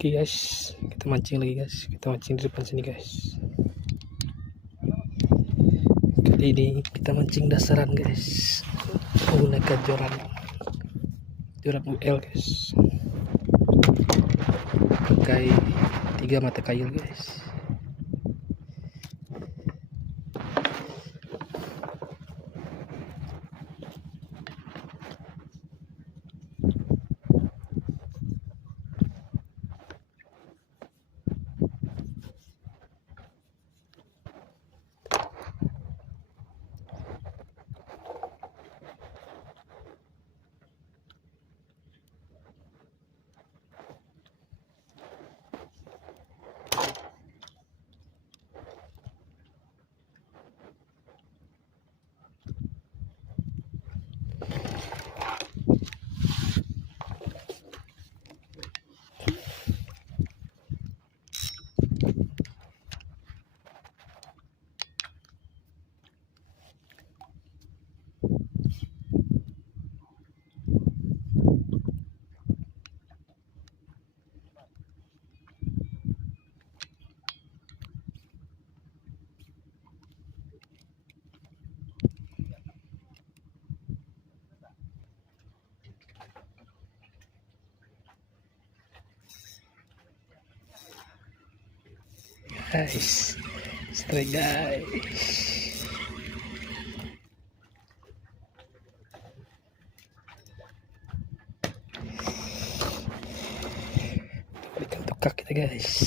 Oke guys, kita mancing lagi guys. Kita mancing di depan sini guys. Kali ini kita mancing dasaran guys, menggunakan joran UL guys. Pakai 3 mata kail guys. Guys, strike guys. Berikan tukak kita guys.